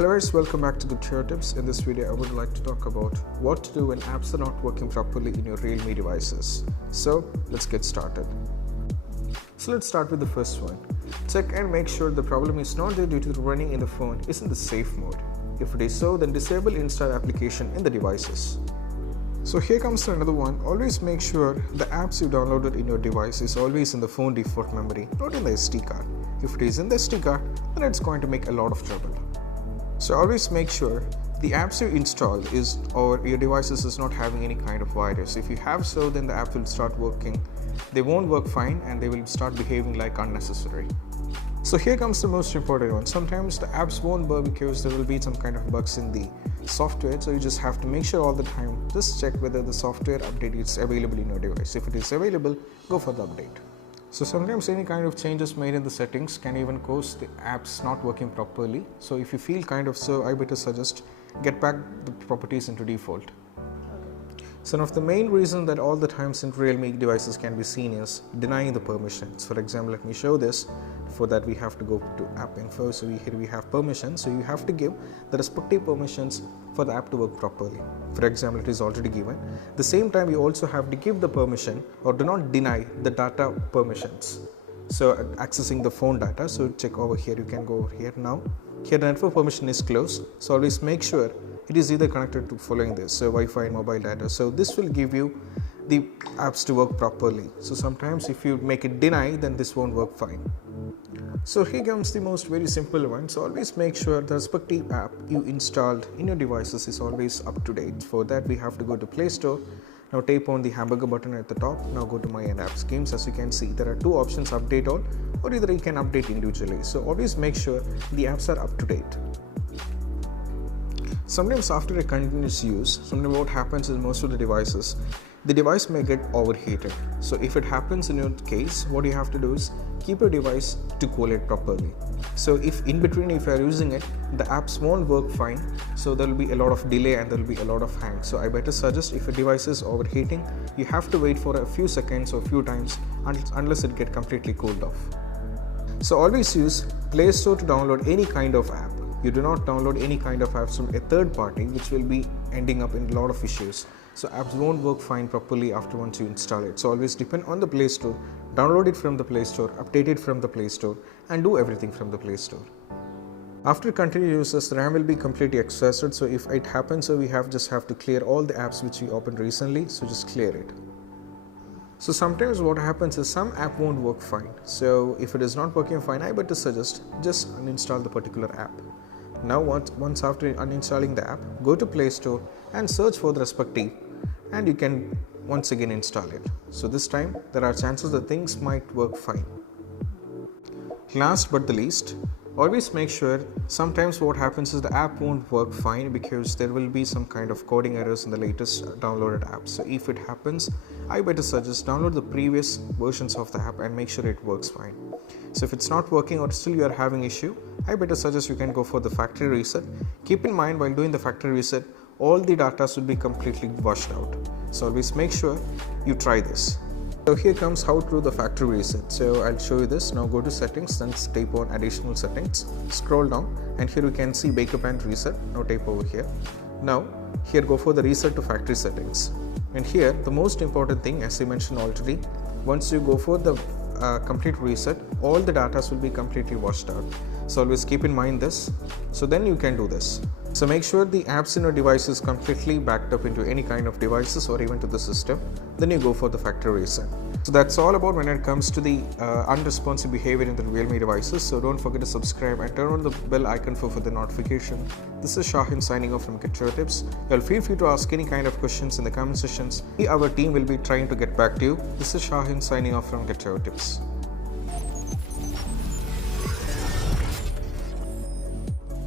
Hello guys, welcome back to the Tutorial Tips. In this video I would like to talk about what to do when apps are not working properly in your Realme devices. So let's get started. So let's start with the first one. Check and make sure the problem is not there due to the running in the phone is in the safe mode. If it is so, then disable install application in the devices. So here comes to another one. Always make sure the apps you downloaded in your device is always in the phone default memory, not in the SD card. If it is in the SD card, then it's going to make a lot of trouble. So always make sure the apps you install or your devices is not having any kind of virus. If you have so, then the app will start working. They won't work fine and they will start behaving like unnecessary. So here comes the most important one. Sometimes the apps won't work because there will be some kind of bugs in the software. So you just have to make sure all the time, just check whether the software update is available in your device. If it is available, go for the update. So sometimes any kind of changes made in the settings can even cause the apps not working properly. So if you feel kind of so, I better suggest get back the properties into default. So one of the main reasons that all the times in Realme devices can be seen is denying the permissions. For example, let me show this. For that we have to go to app info. So here we have permissions. So you have to give the respective permissions for the app to work properly. For example, it is already given. The same time you also have to give the permission or do not deny the data permissions. So accessing the phone data. So check over here. You can go over here now. Here the network permission is closed. So always make sure it is either connected to following this. So Wi-Fi and mobile data. So this will give you the apps to work properly. So sometimes if you make it deny, then this won't work fine. So here comes the most very simple one. So always make sure the respective app you installed in your devices is always up to date. For that we have to go to Play Store. Now tap on the hamburger button at the top. Now go to My and Apps Games. As you can see, there are two options: update all, or either you can update individually. So always make sure the apps are up to date. Sometimes after a continuous use, sometimes what happens is most of the devices, the device may get overheated. So if it happens in your case, what you have to do is keep your device to cool it properly. So if in between if you are using it, the apps won't work fine, so there will be a lot of delay and there will be a lot of hang. So I better suggest if a device is overheating, you have to wait for a few seconds or few times unless it get completely cooled off. So always use Play Store to download any kind of app. You do not download any kind of apps from a third party, which will be ending up in a lot of issues. So apps won't work fine properly after once you install it. So always depend on the Play Store, download it from the Play Store, update it from the Play Store, and do everything from the Play Store. After continuous use, the RAM will be completely exhausted. So if it happens, so we just have to clear all the apps which we opened recently. So just clear it. So sometimes what happens is some app won't work fine. So if it is not working fine, I better suggest just uninstall the particular app. Now once after uninstalling the app, go to Play Store and search for the respective, and you can once again install it. So this time there are chances that things might work fine. Last but the least, always make sure sometimes what happens is the app won't work fine because there will be some kind of coding errors in the latest downloaded app. So if it happens, I better suggest download the previous versions of the app and make sure it works fine. So if it's not working or still you are having issue, I better suggest you can go for the factory reset. Keep in mind while doing the factory reset, all the data should be completely washed out. So always make sure you try this. So here comes how to do the factory reset. So I'll show you this. Now go to settings, then tap on additional settings, scroll down, and here you can see backup and reset. Now tap over here. Now here go for the reset to factory settings. And here the most important thing, as I mentioned already, once you go for the complete reset, all the data will be completely washed out. So always keep in mind this. So then you can do this. So make sure the apps in your device is completely backed up into any kind of devices or even to the system. Then you go for the factory reset. So that's all about when it comes to the unresponsive behavior in the Realme devices. So don't forget to subscribe and turn on the bell icon for the notification. This is Shahin signing off from Tutorial Tips. You'll feel free to ask any kind of questions in the comment sections. Our team will be trying to get back to you. This is Shahin signing off from Tutorial Tips.